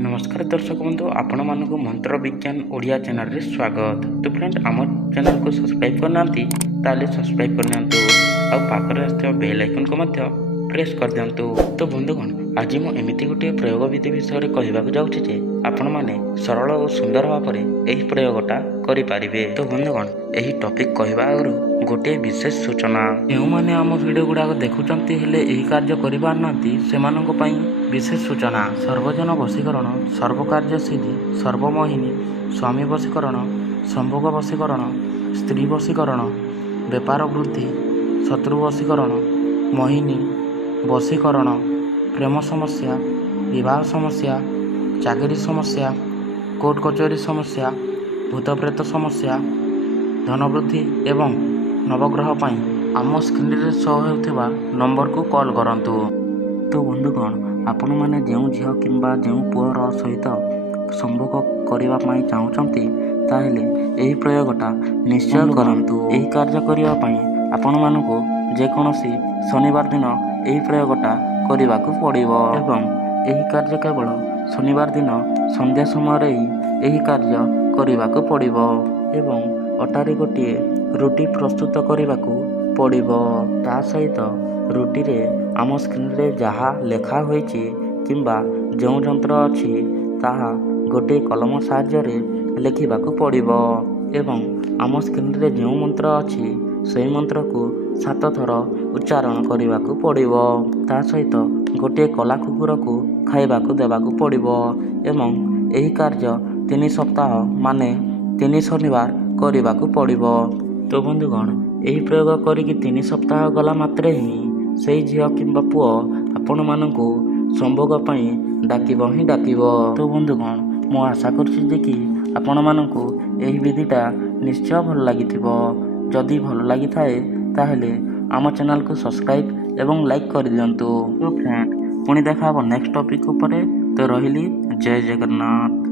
नमस्कार दर्शक बंधु आपण मानक मंत्र विज्ञान ओडिया चैनल रे स्वागत। तो फ्रेंड आम चैनल को सब्सक्राइब करना ताले सब्सक्राइब करनी आ पाखरे आसଥିବା बेल आइकन को मध्य प्रेस कर दिंतु। तो बंधुगण आज मु एमिति गोटे प्रयोग विधि विषय कहवाक जाऊँगी जे आपण माने सरल और सुंदर भाव में यही प्रयोगटा करें। तो बंधुगण यही टॉपिक कहवा आगु गोटे विशेष सूचना जो मैंने आम वीडियो गुड़ाक देखुंत हेले यही कार्य करें से विशेष सूचना सर्वजन वशीकरण सर्वकार्य सिद्धि सर्वमोहिनी स्वामी वशीकरण संभोग वशीकरण स्त्री वशीकरण व्यापार वृद्धि शत्रु वशीकरण मोहिनी वशीकरण प्रेम समस्या विवाह समस्या चाकरी समस्या कोर्ट कचहरी समस्या भूत प्रेत समस्या धन वृद्धि एवं नवग्रह आम स्क्रीन रे शो होता नंबर को कॉल करंतु। तो बंधुगण आपण मैंने जो झील कि जो पुअर सहित संभोग करने चाहते ताहले यही प्रयोगटा निश्चय करंतु। यही कार्य करने आपण मानक जेकोसी शनिवार दिन यही प्रयोगटा करने को पड़ो एवं यही कार्य केवल शनिवार दिन संध्या समय यही कार्य करने को पड़ो एवं अटारी गोटे रुटी प्रस्तुत करने को पड़ो। ता सहित रुटी रे आम स्क्रीन रे जहाँ लेखा होइछि किंबा जो यंत्र अच्छी ताहा गोटे कलम साहाय्य लिखा पड़ो एवं आम स्क्रीन रे जो मंत्र अच्छी से मंत्र को 7 थर उच्चारण करने को पड़ो। ता सहित गोटे कला कुकुर को खाइबा देवा पड़ो एवं यही कार्य 3 सप्ताह माने 3 शनिवार करने को पड़ो। तो बंधुगण यही प्रयोग करिक 3 सप्ताह गला मात्रे ही से झील कि पुओ आपण मानक संभोग डाकिब ही डाकिब। तो बंधुगण मु आशा करुच्ची कि आपण मानक यही विधिटा निश्चय भल लगी। जदि भल लगी थाए ताहले आम चैनल को सब्सक्राइब एवं लाइक कर दियंतु। तो फ्रेंड पुणी देखा नेक्स्ट टॉपिक उपरे। तो रहिली जय जगन्नाथ।